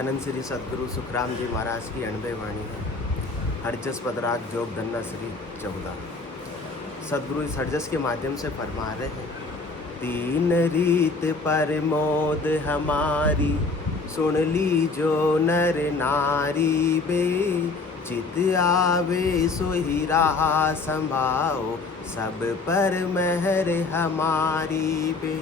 अनंत श्री सदगुरु सुखराम जी महाराज की 90 वाणी है। हरजस पदराग जोग धन्ना श्री 14। सदगुरु इस हरजस के माध्यम से फरमा रहे हैं, तीन रीत पर मोद हमारी, सुन ली जो नर नारी बे, चित आवे सोही राहा संभाओ, सब पर महर हमारी बे।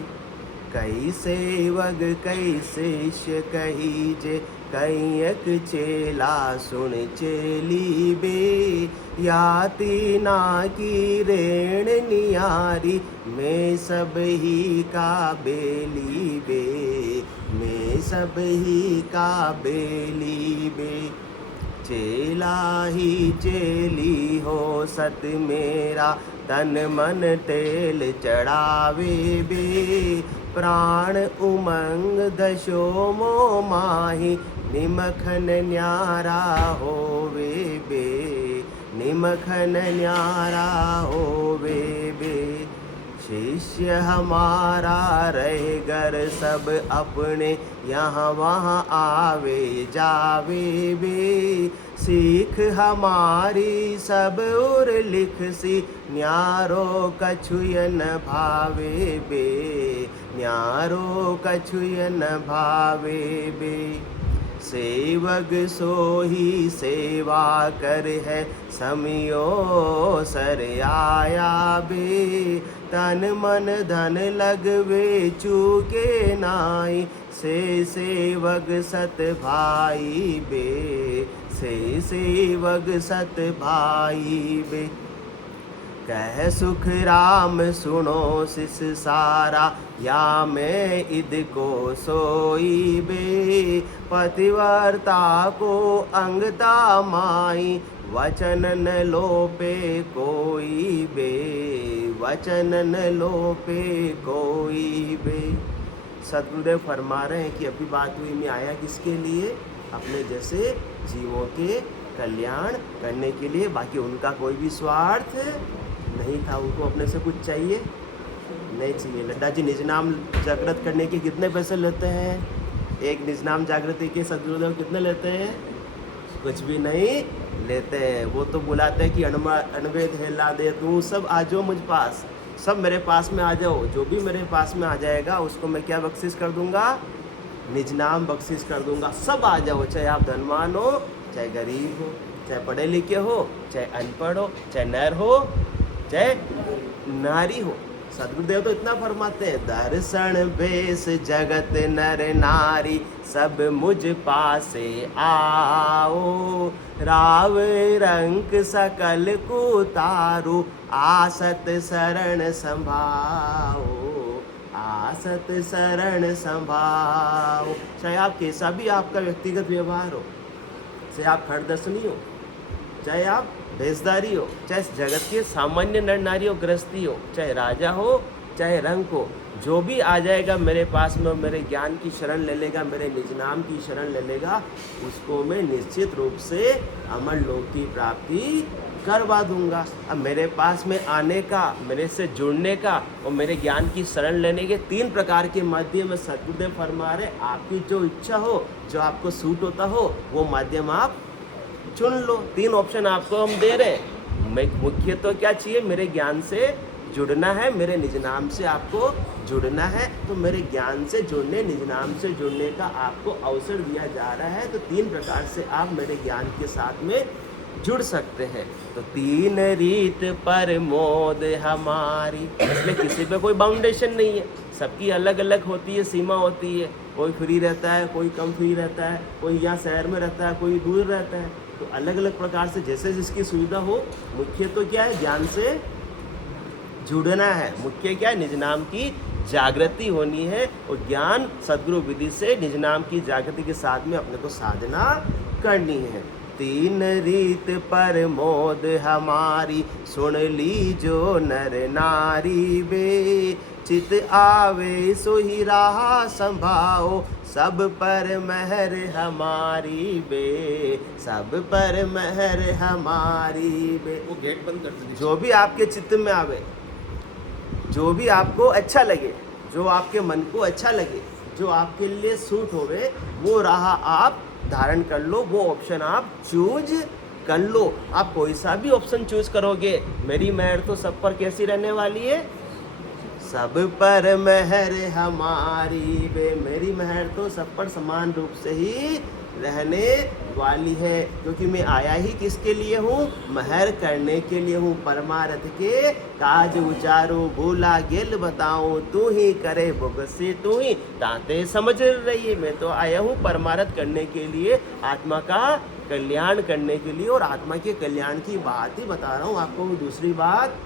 कई सेवक कई शिष्य कहीजे, कई एक चेला सुन चेली बे, याति ना की रेण नियारी, मैं सब ही का बेली बे, मैं सब ही का बेली बे। चेला ही चेली हो सत मेरा, तन मन तेल चढ़ावे बे, प्राण उमंग दशो मोह माही, निमखन न्यारा होवे बे, निमखन न्यारा होवे बे। शिष्य हमारा रहे घर सब अपने, यहाँ वहाँ आवे जावे बे, सीख हमारी सब और लिख सी, न्यारो कछुयन भावे बे, न्यारो कछुयन भावे बे। सेवक सोही सेवा कर है, समियो सर आया बे, तन मन धन लगवे चूके नाई, से सेवक सत भाई बे, से सेवक सत भाई बे। कह सुख राम सुनो सिस सारा, या मैं इद को सोई बे, पतिव्रता को अंगता माई, वचन न लोपे कोई बे, वचन न लोपे कोई बे। सदगुरुदेव फरमा रहे हैं कि अभी बात हुई में आया किसके लिए? अपने जैसे जीवों के कल्याण करने के लिए। बाकी उनका कोई भी स्वार्थ नहीं था, उनको अपने से कुछ चाहिए नहीं चाहिए। लड्डा जी निज नाम जागृत करने के कितने पैसे लेते हैं? एक निज नाम जागृति के सदगुरुदेव कितने लेते हैं? कुछ भी नहीं लेते हैं। वो तो बुलाते हैं कि अणवेद है ला दे तू, सब आ जाओ मुझ पास, सब मेरे पास में आ जाओ। जो भी मेरे पास में आ जाएगा उसको मैं क्या बख्शिश कर दूंगा? निज नाम बख्शिश कर दूंगा। सब आ जाओ, चाहे आप धनवान हो, चाहे गरीब हो, चाहे पढ़े लिखे हो, चाहे अनपढ़ हो, चाहे नर हो, चाहे नारी हो। सदगुरुदेव तो इतना फरमाते हैं, दर्शन बेस जगत नर नारी, सब मुझ पासे आओ, राव रंक सकल को तारू, आसत शरण संभाओ, आसत शरण संभाओ। चाहे आप कैसा भी आपका व्यक्तिगत व्यवहार हो, चाहे आप खड़दर्शनी हो, चाहे आप भेषधारी हो, चाहे जगत के सामान्य नर नारी हो, गृहस्थी हो, चाहे राजा हो, चाहे रंक हो, जो भी आ जाएगा मेरे पास में, मेरे ज्ञान की शरण ले लेगा, मेरे निज नाम की शरण ले लेगा, उसको मैं निश्चित रूप से अमर लोक की प्राप्ति करवा दूंगा। अब मेरे पास में आने का, मेरे से जुड़ने का और मेरे ज्ञान की शरण लेने के 3 प्रकार के माध्यम में सदगुरुदेव फरमा रहे, आपकी जो इच्छा हो, जो आपको सूट होता हो, वो माध्यम आप चुन लो। 3 ऑप्शन आपको हम दे रहे हैं। मैं मुख्य तो क्या चाहिए? मेरे ज्ञान से जुड़ना है, मेरे निज नाम से आपको जुड़ना है, तो मेरे ज्ञान से जुड़ने, निज नाम से जुड़ने का आपको अवसर दिया जा रहा है। तो 3 प्रकार से आप मेरे ज्ञान के साथ में जुड़ सकते हैं। तो 3 रीत पर मोद हमारी, इसमें किसी पे कोई बाउंडेशन नहीं है, सबकी अलग अलग होती है, सीमा होती है। कोई फ्री रहता है, कोई कम फ्री रहता है, कोई यहाँ शहर में रहता है, कोई दूर रहता है। तो अलग अलग प्रकार से जैसे जिसकी सुविधा हो। मुख्य तो क्या है? ज्ञान से जुड़ना है। मुख्य क्या है? निज नाम की जागृति होनी है, और ज्ञान सदगुरु विधि से निज नाम की जागृति के साथ में अपने को साधना करनी है। 3 रीत पर मोद हमारी, सुन ली जो नर नारी बे, चित आवे सोही राह संभाओ, सब पर महर हमारी बे, सब पर महर हमारी बे। वो गेट बंद कर दीजिए। जो भी आपके चित्त में आवे, जो भी आपको अच्छा लगे, जो आपके मन को अच्छा लगे, जो आपके लिए सूट होवे, वो राह आप धारण कर लो, वो ऑप्शन आप चूज कर लो। आप कोई सा भी ऑप्शन चूज करोगे, मेरी मेहर तो सब पर कैसी रहने वाली है? सब पर मेहर हमारी बे, मेरी मेहर तो सब पर समान रूप से ही रहने वाली है, क्योंकि मैं आया ही किसके लिए हूँ? मेहर करने के लिए हूँ। परमार्थ के काज उचारो, भूला गेल बताऊँ, तू ही करे भुगसी तू ही ताते समझ रही है। मैं तो आया हूँ परमार्थ करने के लिए, आत्मा का कल्याण करने के लिए, और आत्मा के कल्याण की बात ही बता रहा हूँ आपको, दूसरी बात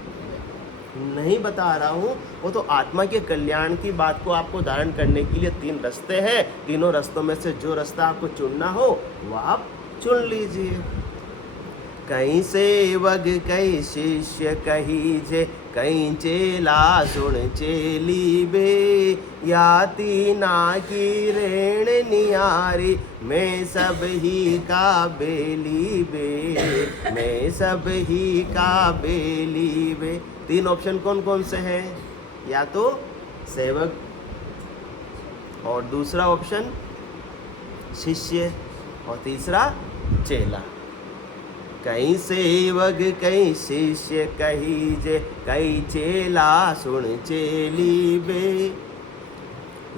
नहीं बता रहा हूँ। वो तो आत्मा के कल्याण की बात को आपको धारण करने के लिए 3 रास्ते हैं। तीनों रास्तों में से जो रास्ता आपको चुनना हो वो आप चुन लीजिए। कहीं सेवक कहीं शिष्य कहीं जे, कहीं चेला सुन चेली बे, याति ना की रेण नियारी, मैं सब ही का बेली बे, मैं सब ही का बेली बे। 3 ऑप्शन कौन कौन से हैं? या तो सेवक, और दूसरा ऑप्शन शिष्य, और तीसरा चेला। कहीं सेवक कहीं शिष्य कहीं जे, कहीं चेला सुन चेली बे,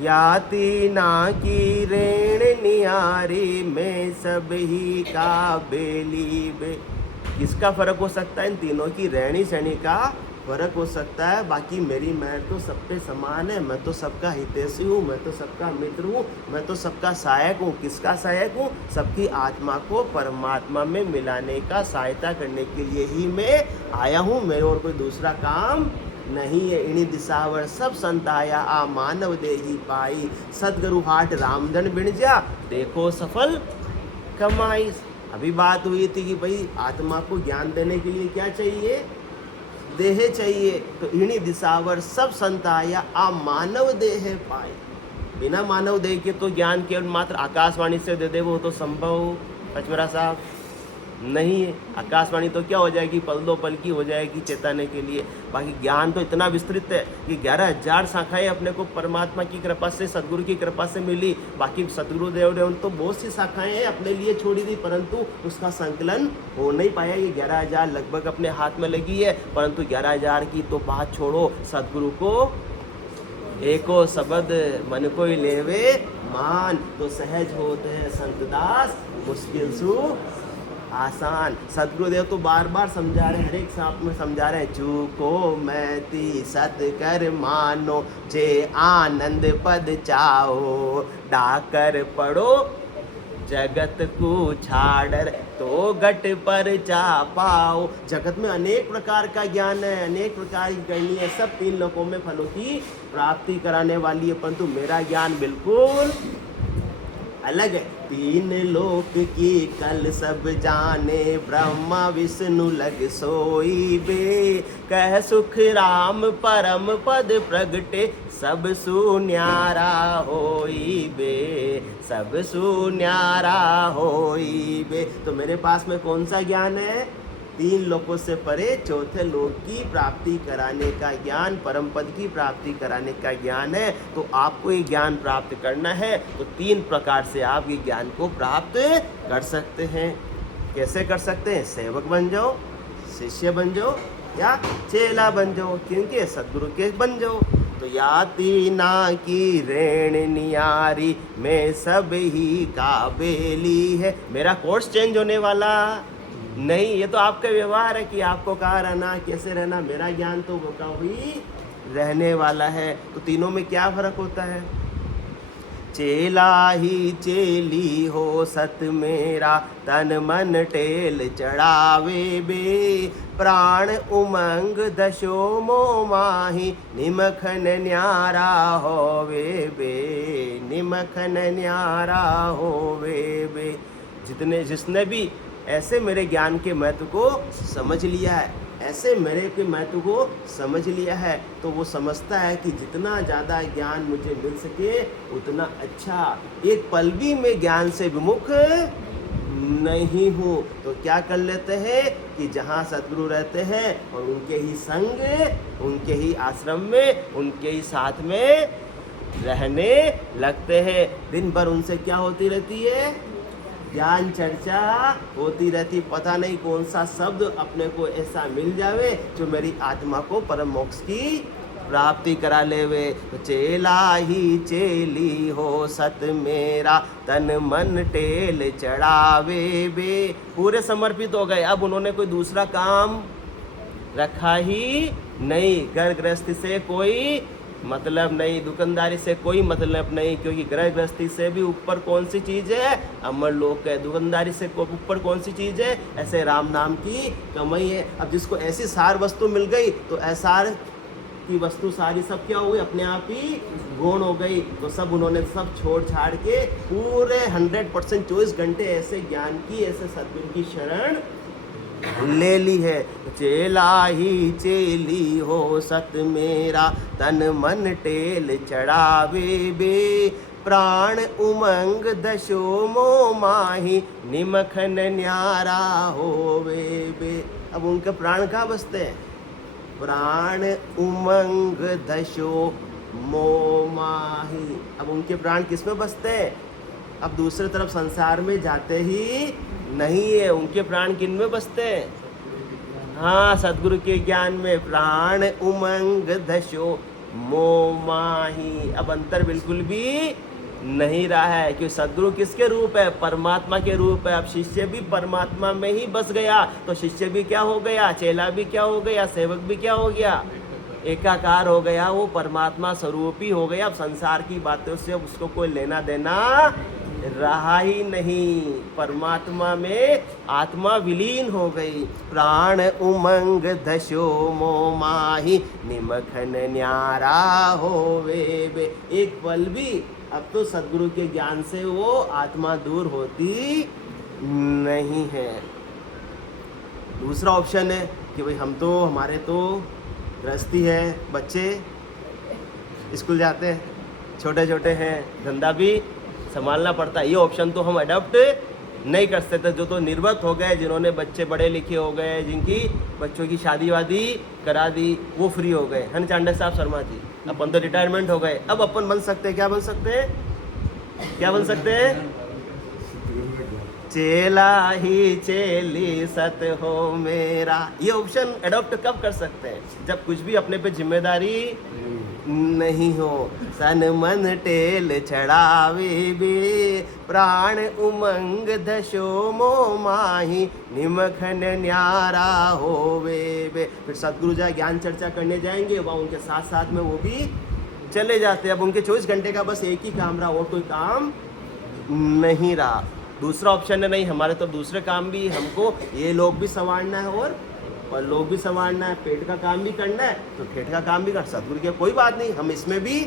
याति ना की रेण नियारी, मैं सब ही का बेली बे। किसका फर्क हो सकता है? इन तीनों की रहनी सहनी का फर्क हो सकता है। बाकी मेरी मेहर तो सब पे समान है। मैं तो सबका हितैषी हूँ, मैं तो सबका मित्र हूँ, मैं तो सबका सहायक हूँ। किसका सहायक हूँ? सबकी आत्मा को परमात्मा में मिलाने का सहायता करने के लिए ही मैं आया हूँ। मेरे और कोई दूसरा काम नहीं है। इन्हीं दिशावर सब संत आया, आ मानव देही पाई, सदगुरु हाट रामधन बिन जा, देखो सफल कमाई। अभी बात हुई थी कि भाई आत्मा को ज्ञान देने के लिए क्या चाहिए? देह चाहिए। तो इन्हीं दिशावर सब संत आया, आ मानव देह पाए। बिना मानव देह के तो ज्ञान केवल मात्र आकाशवाणी से दे दे वो तो संभव पचमरा साहब नहीं है। आकाशवाणी तो क्या हो जाएगी? पल दो पल की हो जाएगी चेताने के लिए। बाकी ज्ञान तो इतना विस्तृत है कि 11,000 शाखाएं अपने को परमात्मा की कृपा से, सदगुरु की कृपा से मिली। बाकी सदगुरु देव ने तो बहुत सी शाखाएं हैं अपने लिए छोड़ी थी, परंतु उसका संकलन हो नहीं पाया। ये 11,000 लगभग अपने हाथ में लगी है, परंतु 11,000 की तो बात छोड़ो, सदगुरु को एको शब्द मन को ही लेवे मान, तो सहज होते हैं संतदास, मुश्किल सु आसान। सदगुरुदेव तो बार बार समझा रहे हैं, हर एक साथ में समझा रहे हैं, चूको मैती सत कर मानो, जे आनंद पद चाहो, डाकर पढ़ो जगत को छाड़र, तो गट पर जा पाओ। जगत में अनेक प्रकार का ज्ञान है, अनेक प्रकार की करनी है, सब 3 लोकों में फलों की प्राप्ति कराने वाली है, परंतु मेरा ज्ञान बिल्कुल अलग है। 3 लोक की कल सब जाने, ब्रह्मा विष्णु लग सोई बे, कह सुख राम परम पद प्रगटे, सब सुन्यारा होई बे, सब सुन्यारा होई बे। तो मेरे पास में कौन सा ज्ञान है? 3 लोकों से परे चौथे लोक की प्राप्ति कराने का ज्ञान, परम पद की प्राप्ति कराने का ज्ञान है। तो आपको ये ज्ञान प्राप्त करना है तो 3 प्रकार से आप ये ज्ञान को प्राप्त कर सकते हैं। कैसे कर सकते हैं? सेवक बन जाओ, शिष्य बन जाओ, या चेला बन जाओ, क्योंकि सदगुरु के बन जाओ। तो याति ना की रेण नियारी, मैं सब ही काबेली है। मेरा कोर्स चेंज होने वाला नहीं, ये तो आपका व्यवहार है कि आपको कहाँ रहना, कैसे रहना। मेरा ज्ञान तो वो का ही रहने वाला है। तो तीनों में क्या फर्क होता है? चेला ही चेली हो सत मेरा, तन मन टेल चढ़ावे बे, प्राण उमंग दशो मोह माही, निमखन न्यारा होवे बे, निमखन न्यारा होवे बे। जिसने भी ऐसे मेरे ज्ञान के महत्व को समझ लिया है, ऐसे मेरे के महत्व को समझ लिया है, तो वो समझता है कि जितना ज़्यादा ज्ञान मुझे मिल सके उतना अच्छा। एक पल भी मैं ज्ञान से विमुख नहीं हूँ। तो क्या कर लेते हैं कि जहाँ सदगुरु रहते हैं और उनके ही संग, उनके ही आश्रम में, उनके ही साथ में रहने लगते हैं। दिन भर उनसे क्या होती रहती है? ज्ञान चर्चा होती रहती, पता नहीं कौन सा शब्द अपने को ऐसा मिल जावे जो मेरी आत्मा को परम मोक्ष की प्राप्ति करा लेवे। तो चेला ही चेली हो सत मेरा, तन मन टेल चढ़ावे बे। पूरे समर्पित हो गए, अब उन्होंने कोई दूसरा काम रखा ही नहीं, घर गृहस्थी से कोई मतलब नहीं, दुकानदारी से कोई मतलब नहीं, क्योंकि गृह गृहस्थी से भी ऊपर कौन सी चीज़ है, अमर लोक है। दुकानदारी से ऊपर कौन सी चीज़ है, ऐसे राम नाम की कमाई है। अब जिसको ऐसी सार वस्तु मिल गई तो ऐसार की वस्तु सारी सब क्या हो गई, अपने आप ही गौण हो गई। तो सब उन्होंने सब छोड़ छाड़ के पूरे 100% 24 घंटे ऐसे ज्ञान की, ऐसे सद्गुरु की शरण ले ली है। चेला ही चेली हो सत मेरा, तन मन टेल चढ़ावे बे। प्राण उमंग दशो मो माही, निमखन न्यारा होवे बे। अब उनके प्राण कहाँ बसते हैं, प्राण उमंग दशो मो माही। अब उनके प्राण किस में बसते हैं, अब दूसरी तरफ संसार में जाते ही नहीं है, उनके प्राण किन में बसते हैं, हाँ सदगुरु के ज्ञान में। प्राण उमंग दशो मोमाही, अब अंतर बिल्कुल भी नहीं रहा है, क्योंकि सदगुरु किसके रूप है, परमात्मा के रूप है। अब शिष्य भी परमात्मा में ही बस गया, तो शिष्य भी क्या हो गया, चेला भी क्या हो गया, सेवक भी क्या हो गया, एकाकार हो गया, वो परमात्मा स्वरूप ही हो गया। अब संसार की बातों से अब उसको कोई लेना देना रहा ही नहीं, परमात्मा में आत्मा विलीन हो गई। प्राण उमंग दशो मोमाही, निमखन न्यारा होवे बे। एक पल भी अब तो सदगुरु के ज्ञान से वो आत्मा दूर होती नहीं है। दूसरा ऑप्शन है कि भाई हम तो, हमारे तो गृहस्थी है, बच्चे स्कूल जाते हैं, छोटे छोटे हैं, धंधा भी संभालना पड़ता है, ये ऑप्शन तो हम अडॉप्ट नहीं कर सकते। जो तो निर्वत हो गए, जिन्होंने बच्चे बड़े लिखे हो गए, जिनकी बच्चों की शादी वादी करा दी, वो फ्री हो गए, है ना चांडे साहब शर्मा जी। अपन तो रिटायरमेंट हो गए, अब अपन बन सकते हैं, क्या बन सकते हैं, क्या बन सकते हैं, चेला ही चेली सत हो मेरा। ये ऑप्शन अडॉप्ट कब कर सकते हैं, जब कुछ भी अपने पे जिम्मेदारी नहीं हो। सन मन टेल चढ़ावे बे, प्राण उमंग दशो मो माही, निमखन न्यारा होवे बे। फिर सदगुरु जी ज्ञान चर्चा करने जाएंगे, वहाँ उनके साथ साथ में वो भी चले जाते हैं। अब उनके 24 घंटे का बस एक ही काम रहा, और कोई काम नहीं रहा। दूसरा ऑप्शन है नहीं, हमारे तो दूसरे काम भी, हमको ये लोग भी संवारना है और लोग भी संवारना है, पेट का काम भी करना है, तो पेट का काम भी कर। सदगुरु के कोई बात नहीं, हम इसमें भी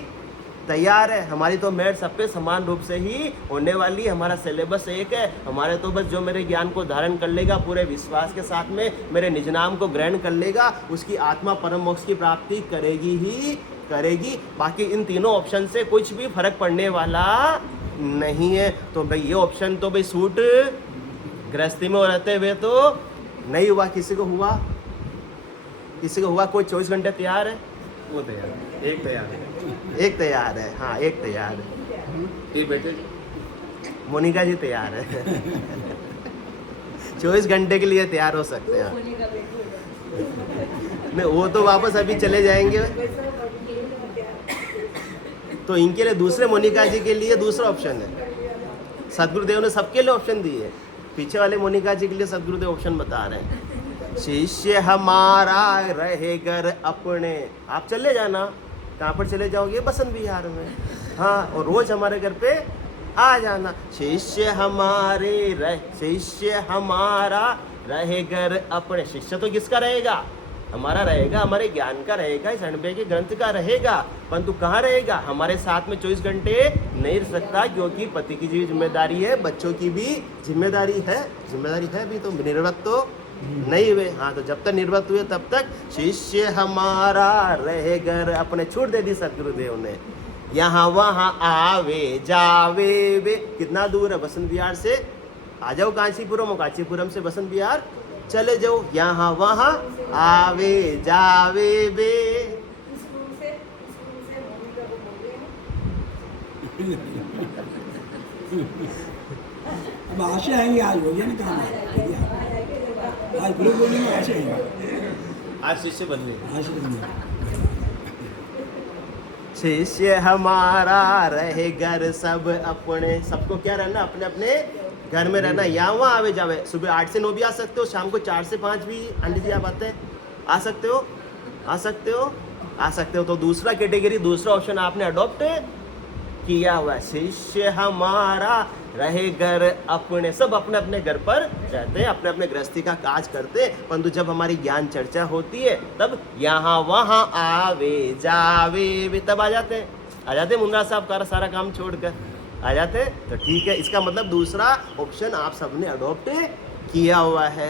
तैयार है। हमारी तो मेहर सब पे समान रूप से ही होने वाली, हमारा सिलेबस एक है। हमारे तो बस जो मेरे ज्ञान को धारण कर लेगा, पूरे विश्वास के साथ में मेरे निज नाम को ग्रहण कर लेगा, उसकी आत्मा परम मोक्ष की प्राप्ति करेगी ही करेगी। बाकी इन तीनों ऑप्शन से कुछ भी फर्क पड़ने वाला नहीं है। तो भाई ये ऑप्शन तो भाई सूट गृहस्थी में रहते हुए तो नहीं हुआ। किसी को हुआ, किसी को हुआ, कोई 24 घंटे तैयार है, वो तैयार है, एक तैयार है, एक तैयार है, हाँ एक तैयार है, ये बेटे मोनिका जी तैयार है 24 घंटे के लिए तैयार हो सकते हैं। नहीं, वो तो वापस अभी चले जाएंगे, तो इनके लिए दूसरे मोनिका जी के लिए दूसरा ऑप्शन है। सदगुरुदेव ने सबके लिए ऑप्शन दिए है, पीछे वाले मोनिका जी के लिए सदगुरुदेव ऑप्शन बता रहे हैं। शिष्य हमारा रहे घर अपने, आप चले जाना, कहाँ पर चले जाओगे, बसंत विहार में, हाँ, और रोज हमारे घर पे आ जाना। शिष्य हमारा रहे घर अपने। शिष्य तो किसका रहेगा, हमारा रहेगा, हमारे ज्ञान का रहेगा, इस अनबे के ग्रंथ का रहेगा, परंतु कहाँ रहेगा, हमारे साथ में 24 घंटे नहीं रह सकता, क्योंकि पति की भी जिम्मेदारी है, बच्चों की भी जिम्मेदारी है अभी तो निर्वत तो नहीं हुए। हाँ, तो जब तक निर्वत हुए तब तक शिष्य हमारा रहे घर अपने। छूट दे दी सदगुरुदेव ने, यहाँ वहाँ आवे जावे वे। कितना दूर है बसंत विहार से, आ जाओ कांचीपुरम, और कांचीपुरम से बसंत विहार चले जाओ, यहाँ वहाँ आवे जावे बे। अब आज से आएंगे, आज हो गया ना काम, आज गुरु बोलेंगे, आज से आएंगे, आज शिष्य बन गए। आज से आएंगे। शिष्य हमारा रहे घर सब अपने, सबको क्या रहना, अपने अपने घर में रहना, यहाँ वहाँ आवे जावे। सुबह 8 से 9 भी आ सकते हो, शाम को 4 से 5 भी आंटी जी आप आते हैं, आ सकते हो, आ सकते हो, आ सकते हो। तो दूसरा कैटेगरी, दूसरा ऑप्शन आपने अडॉप्ट किया हुआ है। शिष्य हमारा रहे घर अपने, सब अपने अपने घर पर रहते हैं, अपने अपने गृहस्थी का काज करते हैं, परंतु जब हमारी ज्ञान चर्चा होती है तब यहाँ वहाँ आवे जावे वे तब आ जाते हैं, आ जाते हैं मुन्ना साहब का सारा काम छोड़कर आ जाते हैं। तो ठीक है, इसका मतलब दूसरा ऑप्शन आप सबने अडॉप्ट किया हुआ है।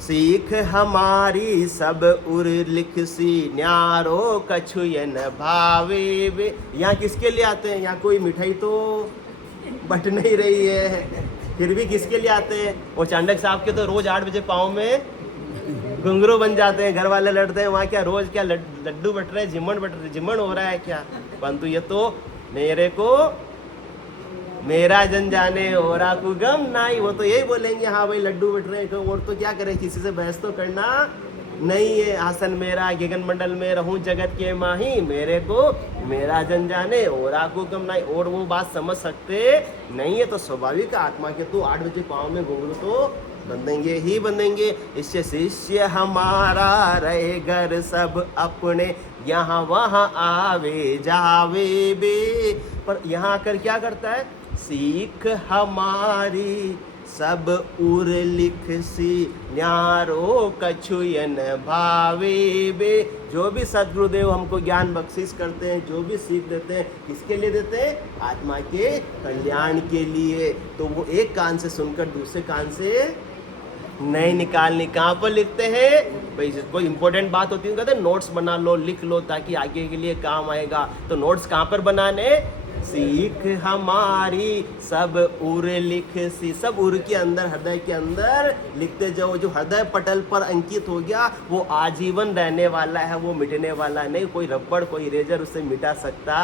सीख हमारी सब उर लिख सी न्यारो कछुयन भावे वे। यहाँ किसके लिए आते हैं? यहाँ कोई मिठाई तो बट नहीं रही है, फिर भी किसके लिए आते हैं? और चांडक साहब के तो रोज 8 बजे पाँव में घुंघरू बन जाते हैं, घर वाले लड़ते हैं, वहाँ क्या रोज क्या लड्डू बट रहे, जिमन बट रहे, जिमन हो रहा है क्या? परंतु ये तो मेरे को मेरा जन जाने और आकू गम नाई, वो तो यही बोलेंगे हाँ भाई लड्डू बट रहे, और तो क्या करें, किसी से बहस तो करना नहीं है। आसन मेरा गगन मंडल में रहूं जगत के माही, मेरे को मेरा जन जाने और आकू गम नाई, और वो बात समझ सकते नहीं है। तो स्वाभाविक आत्मा के तो 8 बजे पाँव में घुंघरू तो बंधेंगे ही बंधेंगे। इससे शिष्य हमारा रहे घर सब अपने, यहाँ वहाँ आवे जावे बे। पर यहाँ आकर क्या करता है? सीख हमारी सब उर लिख सी न्यारो कछुयन भावे बे। जो भी सदगुरुदेव हमको ज्ञान बख्शिश करते हैं, जो भी सीख देते हैं, किसके लिए देते हैं? आत्मा के कल्याण के लिए। तो वो एक कान से सुनकर दूसरे कान से नहीं निकालनी। कहाँ पर लिखते हैं भाई? कोई इंपॉर्टेंट बात होती है कहते हैं नोट्स बना लो, लिख लो, ताकि आगे के लिए काम आएगा। तो नोट्स कहाँ पर बनाने? सीख हमारी सब उर लिख सी, सब उर के अंदर, हृदय के अंदर लिखते जाओ। जो हृदय पटल पर अंकित हो गया वो आजीवन रहने वाला है, वो मिटने वाला नहीं। कोई रबड़, कोई इरेजर उसे मिटा सकता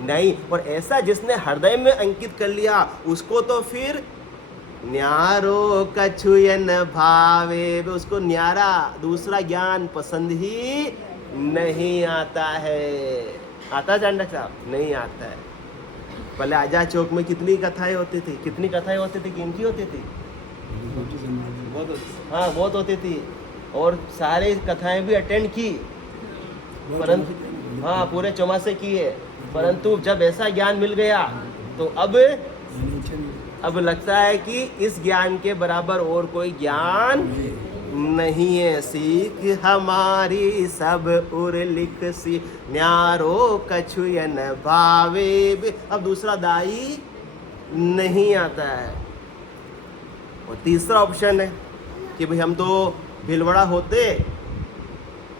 नहीं। और ऐसा जिसने हृदय में अंकित कर लिया उसको तो फिर न्यारो कछुयन भावे, उसको न्यारा दूसरा ज्ञान पसंद ही नहीं आता है। आता है चांडक साहब? नहीं आता है। पहले आजाद चौक में कितनी कथाएं होती थी, कितनी कथाएं होती थी, किनकी होती थी? बहुत, हाँ बहुत होती थी, और सारे कथाएं भी अटेंड की, परंतु हाँ पूरे चौमासे किए। परंतु जब ऐसा ज्ञान मिल गया तो अब लगता है कि इस ज्ञान के बराबर और कोई ज्ञान नहीं है। सीख हमारी सब उर लिख सी न्यारो कछुयन भावे बे। अब दूसरा दाई नहीं आता है। और तीसरा ऑप्शन है कि भाई हम तो भीलवाड़ा होते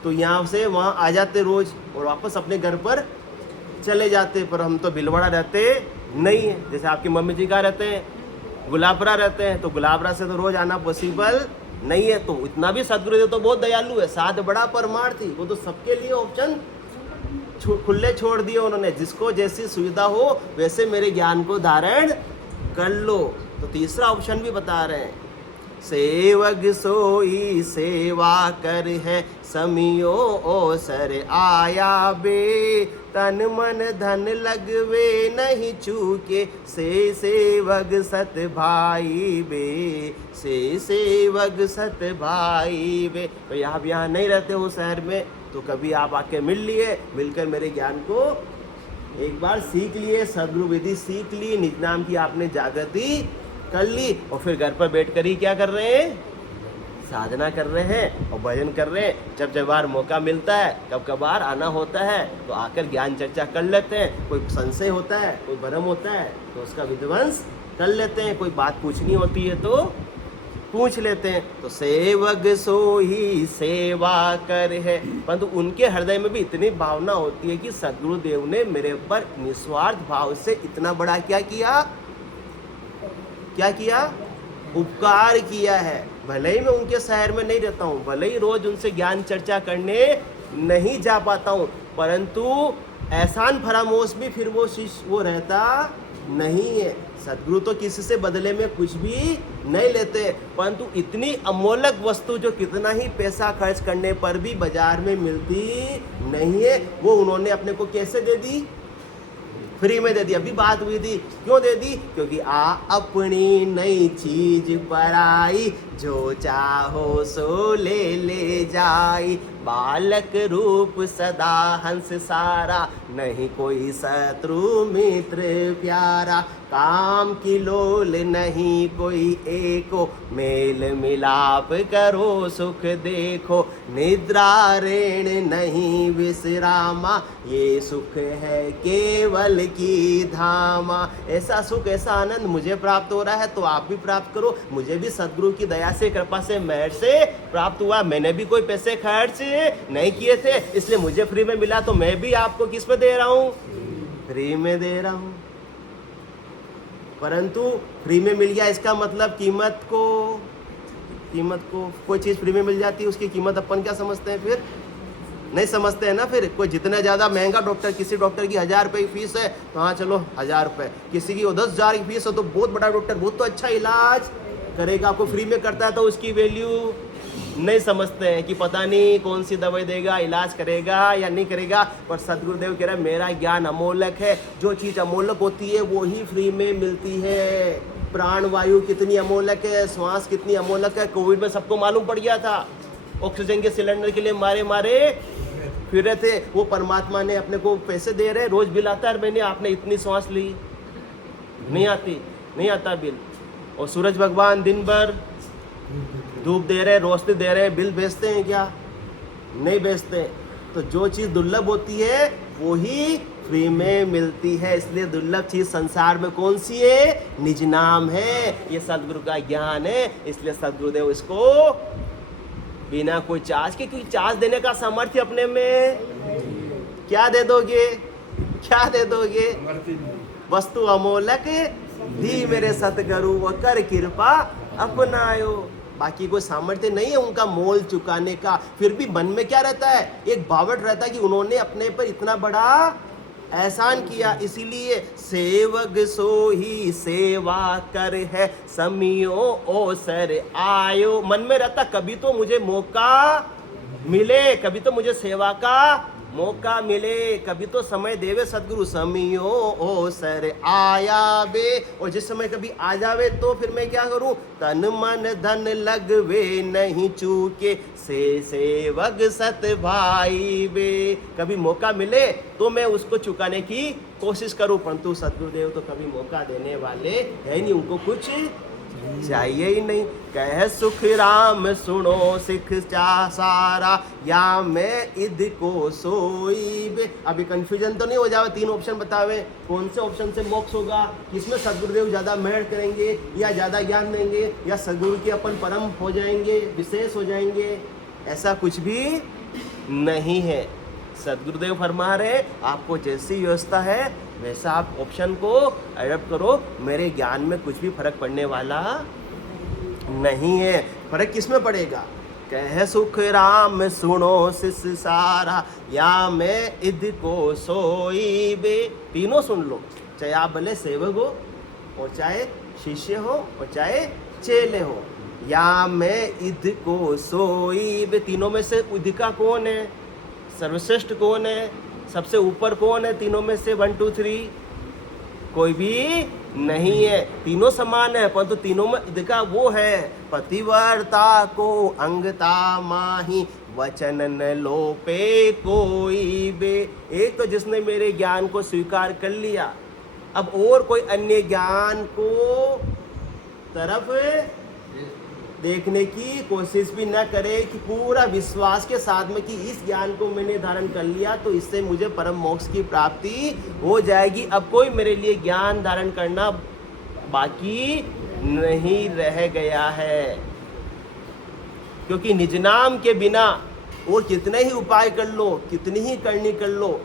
तो यहाँ से वहाँ आ जाते रोज और वापस अपने घर पर चले जाते, पर हम तो भीलवाड़ा रहते नहीं है। जैसे आपकी मम्मी जी का रहते हैं, गुलाबरा रहते हैं, तो गुलाबरा से तो रोज आना पॉसिबल नहीं है। तो इतना भी सदगुरुदेव तो बहुत दयालु है, साथ बड़ा परमार्थी, वो तो सबके लिए ऑप्शन खुले छोड़ दिए उन्होंने। जिसको जैसी सुविधा हो वैसे मेरे ज्ञान को धारण कर लो। तो तीसरा ऑप्शन भी बता रहे हैं, सेवक सोई सेवा कर है समियो ओसर आया बे। तन मन धन लगवे नहीं चूके, से सेवक सत भाई बे, से सेवक सत भाई बे। तो यहाँ नहीं रहते हो शहर में, तो कभी आप आके मिल लिए, मिलकर मेरे ज्ञान को एक बार सीख लिए, सदगुरु विधि सीख ली, निज नाम की आपने जागृति कर ली, और फिर घर पर बैठ कर ही क्या कर रहे हैं? साधना कर रहे हैं और भजन कर रहे हैं। जब जब बार मौका मिलता है, कब कभार आना होता है, तो आकर ज्ञान चर्चा कर लेते हैं। कोई संशय होता है, कोई भ्रम होता है, तो उसका विध्वंस कर लेते हैं। कोई बात पूछनी होती है तो पूछ लेते हैं। तो सेवक सो ही सेवा कर है, परंतु उनके हृदय में भी इतनी भावना होती है कि सदगुरुदेव ने मेरे ऊपर निस्वार्थ भाव से इतना बड़ा क्या किया, क्या किया? उपकार किया है। भले ही मैं उनके शहर में नहीं रहता हूँ, भले ही रोज उनसे ज्ञान चर्चा करने नहीं जा पाता हूँ, परंतु एहसान फरामोश भी फिर वो शिष्य वो रहता नहीं है। सदगुरु तो किसी से बदले में कुछ भी नहीं लेते, परंतु इतनी अमोलक वस्तु जो कितना ही पैसा खर्च करने पर भी बाजार में मिलती नहीं है, वो उन्होंने अपने को कैसे दे दी? फ्री में दे दी। अभी बात हुई थी, क्यों दे दी? क्योंकि अपनी नई चीज पर आई, जो चाहो सो ले जाई। बालक रूप सदा हंस सारा, नहीं कोई शत्रु मित्र प्यारा। काम की लोल नहीं कोई एको, मेल मिलाप करो सुख देखो। निद्रा ऋण नहीं विश्रामा, ये सुख है केवल की धामा। ऐसा सुख, ऐसा आनंद मुझे प्राप्त हो रहा है तो आप भी प्राप्त करो। मुझे भी सदगुरु की दया से, कृपा से, मेहर से प्राप्त हुआ। मैंने भी कोई पैसे खर्च नहीं किए थे, इसलिए मुझे फ्री में मिला, तो मैं भी आपको किस में दे रहा हूँ? फ्री में दे रहा हूँ। परंतु फ्री में मिल गया इसका मतलब कीमत को कोई चीज़ फ्री में मिल जाती है, उसकी कीमत अपन क्या समझते हैं? फिर नहीं समझते हैं ना। फिर कोई जितना ज़्यादा महंगा डॉक्टर, किसी डॉक्टर की 1000 रुपये की फीस है तो हाँ चलो 1000 रुपये, किसी की 10,000 की फीस है तो बहुत बड़ा डॉक्टर, बहुत तो अच्छा इलाज करेगा। आपको फ्री में करता है तो उसकी वैल्यू नहीं समझते हैं कि पता नहीं कौन सी दवाई देगा, इलाज करेगा या नहीं करेगा। पर सदगुरुदेव कह रहे हैं मेरा ज्ञान अमोलक है। जो चीज़ अमोलक होती है वो ही फ्री में मिलती है। प्राण वायु कितनी अमोलक है, श्वास कितनी अमोलक है। कोविड में सबको मालूम पड़ गया था, ऑक्सीजन के सिलेंडर के लिए मारे फिर रहे थे। वो परमात्मा ने अपने को पैसे दे रहे, रोज बिल आता है, मैंने आपने इतनी सांस ली, नहीं आता बिल। और सूरज भगवान दिन भर धूप दे रहे, रोशनी दे रहे, बिल बेचते हैं क्या? नहीं बेचते। तो जो चीज़ दुर्लभ होती है वो ही फ्री में मिलती है। इसलिए दुर्लभ चीज संसार में कौन सी है? निज नाम है। ये सदगुरु का ज्ञान है। इसलिए सदगुरुदेव इसको बिना कोई चार्ज के, क्योंकि चार्ज देने का सामर्थ्य अपने में क्या दे दोगे? वस्तु अमोलक दी मेरे सतगुरु, वो कर कृपा अपनायो। बाकी कोई सामर्थ्य नहीं है उनका मोल चुकाने का। फिर भी मन में क्या रहता है? एक बावट रहता है कि उन्होंने अपने पर इतना बड़ा एहसान किया, इसीलिए सेवक सो ही सेवा कर है, समियो ओ सर आयो। मन में रहता कभी तो मुझे मौका मिले, कभी तो मुझे सेवा का मौका मिले, कभी तो समय देवे सदगुरु, समियो ओ सर आया बे। और जिस समय कभी आ जावे तो फिर मैं क्या करूं? तन मन धन लगवे नहीं चूके, से सेवक सत भाई बे। कभी मौका मिले तो मैं उसको चुकाने की कोशिश करूं, परंतु सदगुरुदेव तो कभी मौका देने वाले है नहीं, उनको कुछ चाहिए ही नहीं। कह सुख राम सुनो सिख चा सारा, या मैं इद को सोई बे। अभी कंफ्यूजन तो नहीं हो जावे, 3 ऑप्शन बतावे, कौन से ऑप्शन से मोक्ष होगा, किसमें सदगुरुदेव ज्यादा मेहर करेंगे या ज्यादा ज्ञान देंगे, या सदगुरु के अपन परम हो जाएंगे, विशेष हो जाएंगे? ऐसा कुछ भी नहीं है। सदगुरुदेव फरमा रहे आपको जैसी व्यवस्था है वैसा आप ऑप्शन को एडप्ट करो, मेरे ज्ञान में कुछ भी फर्क पड़ने वाला नहीं है। फर्क किस में पड़ेगा? कह सुख राम सुनो सिस सारा, या मैं इद को सोई बे। तीनों सुन लो, चाहे आप भले सेवक हो और चाहे शिष्य हो और चाहे चेले हो। या मैं इद को सोई बे, तीनों में से उदिका कौन है? सर्वश्रेष्ठ कौन है? सबसे ऊपर कौन है? तीनों में से 1 2 3 कोई भी नहीं है। तीनों समान है, परंतु तीनों में देखा वो है पतिव्रता को अंगता माही, वचन न लोपे कोई बे। एक तो जिसने मेरे ज्ञान को स्वीकार कर लिया, अब और कोई अन्य ज्ञान को तरफ देखने की कोशिश भी न करे, कि पूरा विश्वास के साथ में कि इस ज्ञान को मैंने धारण कर लिया तो इससे मुझे परम मोक्ष की प्राप्ति हो जाएगी। अब कोई मेरे लिए ज्ञान धारण करना बाकी नहीं रह गया है, क्योंकि निज नाम के बिना और कितने ही उपाय कर लो, कितनी ही करनी कर लो,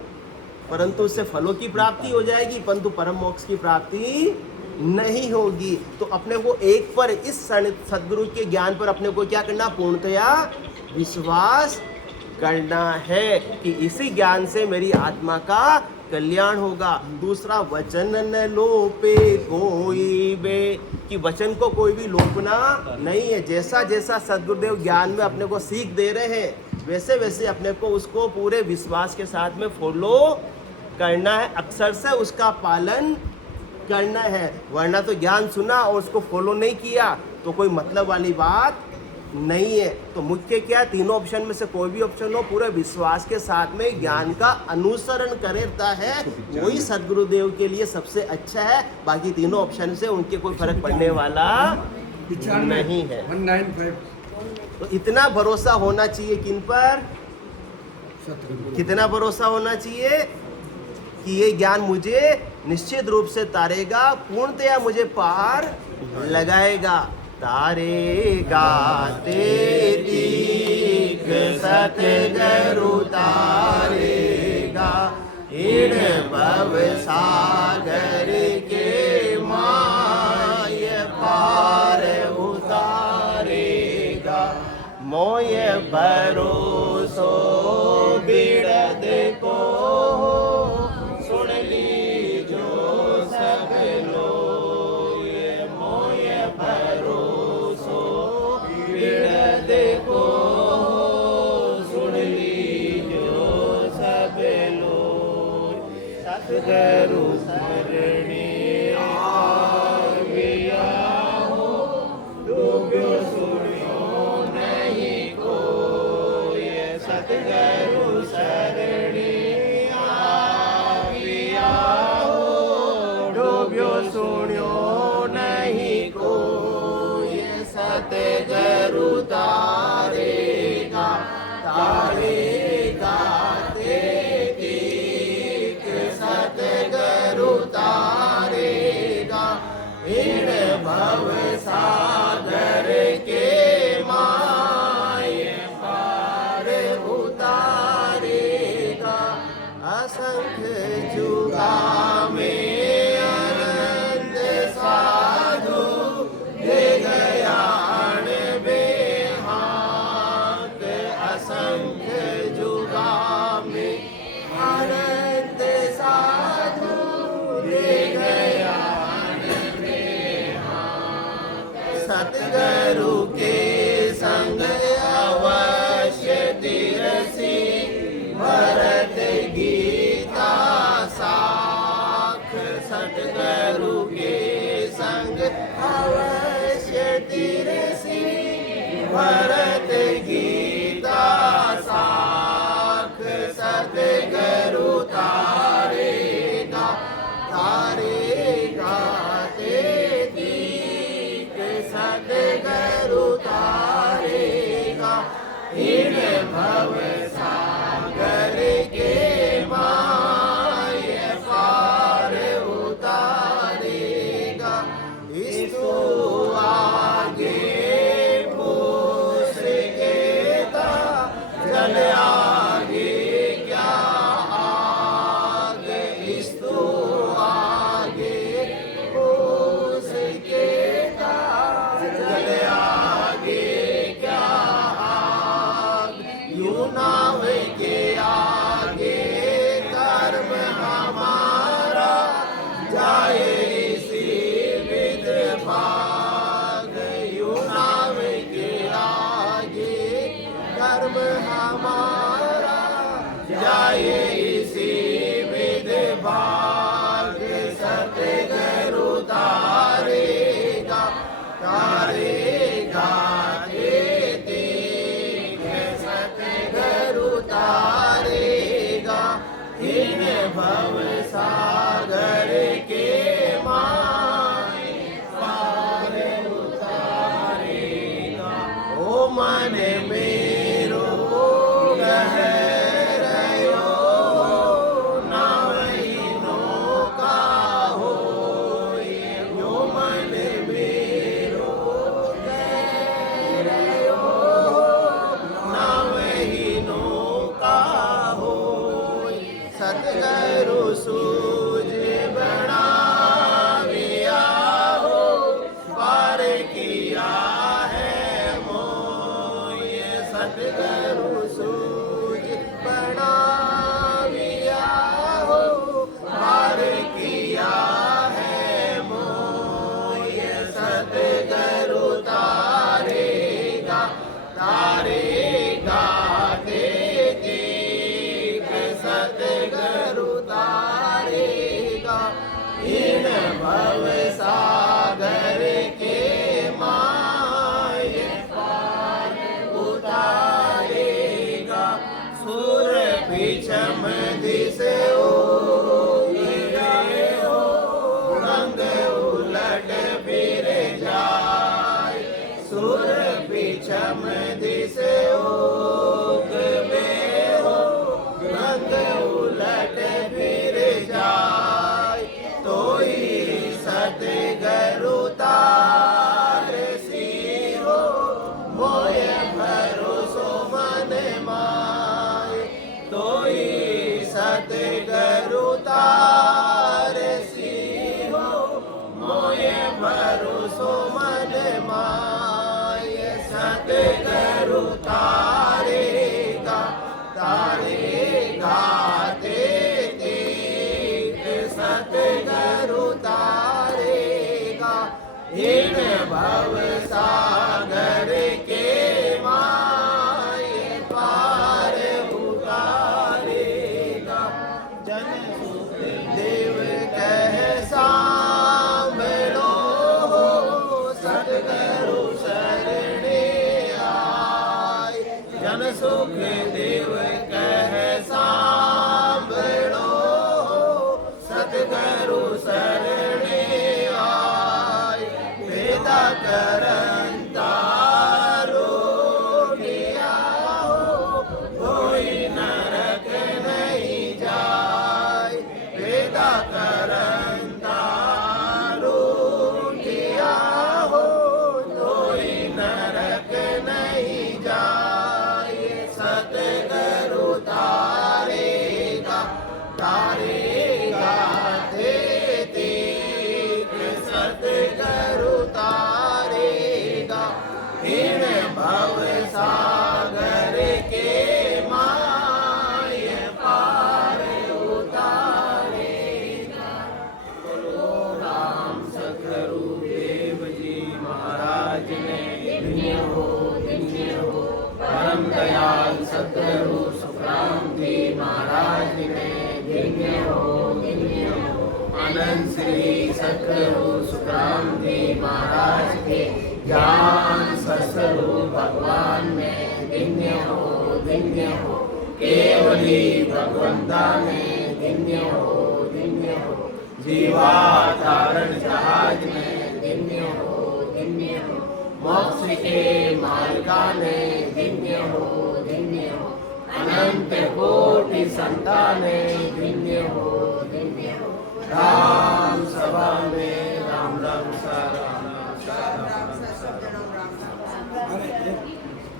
परंतु उससे फलों की प्राप्ति हो जाएगी, परंतु परम मोक्ष की प्राप्ति नहीं होगी। तो अपने को एक पर, इस सदगुरु के ज्ञान पर अपने को क्या करना? पूर्णतया विश्वास करना है कि इसी ज्ञान से मेरी आत्मा का कल्याण होगा। दूसरा, वचन न लोपे कोई बे, कि वचन को कोई भी लोपना नहीं है। जैसा जैसा सदगुरुदेव ज्ञान में अपने को सीख दे रहे हैं, वैसे वैसे अपने को उसको पूरे विश्वास के साथ में फॉलो करना है, अक्षर से उसका पालन करना है। वरना तो ज्ञान सुना और उसको फॉलो नहीं किया तो कोई मतलब वाली बात नहीं है। तो मुख्य क्या है, तीनों ऑप्शन में से कोई भी ऑप्शन हो, पूरे विश्वास के साथ में ज्ञान का अनुसरण करता है, वही सदगुरुदेव के लिए सबसे अच्छा है। बाकी तीनों ऑप्शन से उनके कोई फर्क पड़ने वाला नहीं है। 195 तो इतना भरोसा होना चाहिए किन पर, सतगुरु। कितना भरोसा होना चाहिए कि ये ज्ञान मुझे निश्चित रूप से तारेगा, पूर्णतया मुझे पार लगाएगा। तारेगा तेतीक सतगुरु तारेगा, इन भव सागर के माय पार उतारेगा। मोय भरोसो बिरद को सुन लीजो सब लोग। मोय भरोसो बिरद को सुन लीजो सब लोग। सतगुरु सरणी आविया हो, डूब्यो सुनियो नहीं कोई। सतगुरु सरणी आविया हो, डूब्यो सुनियो नहीं कोई। सतगुरु तारेगा तारेगा तेतीक सतगुरु तारेगा, इन भव सागर के माय पार उतारेगा। असंख्य जुगा में अनंत साधु दे गया बेहाक। असंख्य जुगा में अनंत साधु दे गया बेहाक। सतगुरु के संग अवश्य तिरसी, भरत गीता साख। सतगुरु के संग अवश्य तिरसी, भरत गीता साख। सतगुरु तारेगा तारेगा तेतीक सतगुरु तारेगा, इन भव सागर के माय पार उतारेगा। इसको आगे पूछ केता, जल आगे क्या आग। इसको आगे पूछ केता, जल आगे क्या आग। यूं नाव के आगे कर्म हमारा, जाए इसी विद भाग। यूं नाव के आगे कर्म हमारा, जाए इसी विद भाग। सतगुरु तारेगा तारेगा तेतीक सतगुरु तारेगा, इन भव सागर के माय पार उतारेगा। ओ मन मेरो कह रयो, नावई नौका होय। यो मन मेरो कह रयो, नावई नौका होय। सतगुरु सूझ बनाविया हो, पार किया है मोय। सतगुरु सूझ बनाविया हो, तारे गाते तीक सतगुरु तारेगा इन भव सागर के माय पार उतारेगा सुर विषम दिस रंग उलट फिर जाए सुर विषम दिस रंग उलट फिर जाए तोई सतगुरु तार सी हो मोय भरोसो मन माय तोई सतगुरु तार सी हो मोय भरोसो मन माय सतगुरु तारेगा तारेगा ते तीक सतगुरु तारेगा इन भव सागर के माय पार उतारेगा जन सुख देव कह सांभलो हो सतगुरु शरणे आय जन सुख देव कह सांभलो हो सतगुरु शरणे आय वेदा करंतारो किया हो कोई नरक नहीं जाए वेदा करंतारो किया हो कोई नरक नहीं जाए सतगुरु तारेगा तारेगा ते तीक सतगुरु तारेगा इन भव सागर के माय पार उतारेगा बोलो राम सतगुरु देव जी महाराज ने धन्य हो परम दयाल सतगुरु सुखराम जी महाराज ने धन्य हो आनंद श्री सतगुरु सुखराम जी महाराज के ज्ञान स्वस्वरूप भगवान में धन्य हो केवली भगवंता में धन्य हो जीवाधारण जहाज में धन्य हो मोक्ष के मार्गा में धन्य हो अनंत कोटि संतान धन्य हो